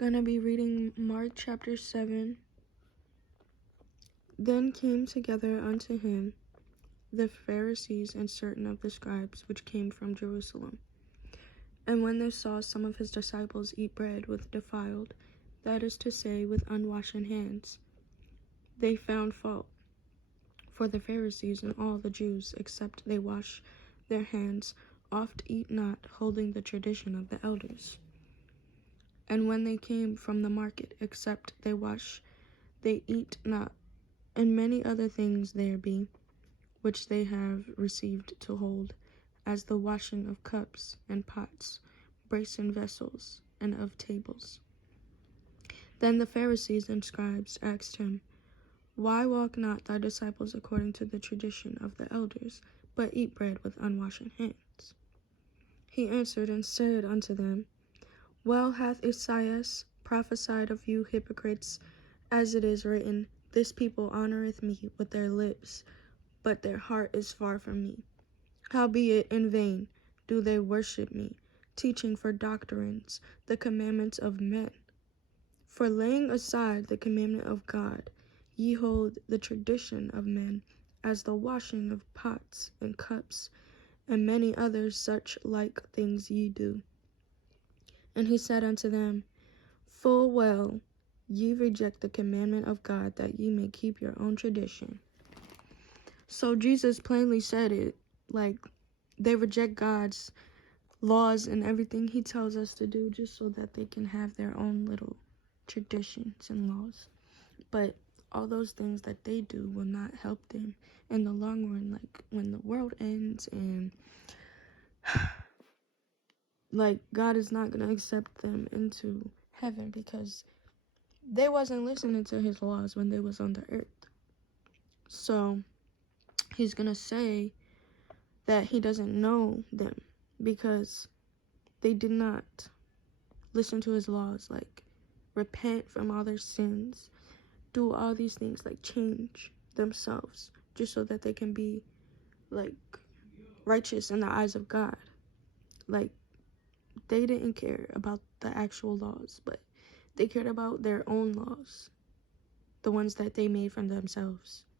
Gonna be reading Mark chapter 7. Then came together unto him the Pharisees and certain of the scribes which came from Jerusalem. And when they saw some of his disciples eat bread with defiled, that is to say, with unwashen hands, they found fault. For the Pharisees and all the Jews, except they wash their hands, oft eat not, holding the tradition of the elders. And when they came from the market, except they wash, they eat not. And many other things there be, which they have received to hold, as the washing of cups and pots, brasen vessels, and of tables. Then the Pharisees and scribes asked him, Why walk not thy disciples according to the tradition of the elders, but eat bread with unwashen hands? He answered and said unto them, Well hath Esaias prophesied of you hypocrites, as it is written, This people honoureth me with their lips, but their heart is far from me. Howbeit in vain do they worship me, teaching for doctrines the commandments of men. For laying aside the commandment of God, ye hold the tradition of men, as the washing of pots and cups, and many other such like things ye do. And he said unto them, Full well ye reject the commandment of God, that ye may keep your own tradition. So Jesus plainly said it, like, they reject God's laws and everything he tells us to do just so that they can have their own little traditions and laws. But all those things that they do will not help them in the long run, like when the world ends, and like God is not going to accept them into heaven because they wasn't listening to his laws when they was on the earth. So he's going to say that he doesn't know them because they did not listen to his laws, like repent from all their sins, do all these things, like change themselves just so that they can be like righteous in the eyes of God. Like they didn't care about the actual laws, but they cared about their own laws, the ones that they made for themselves.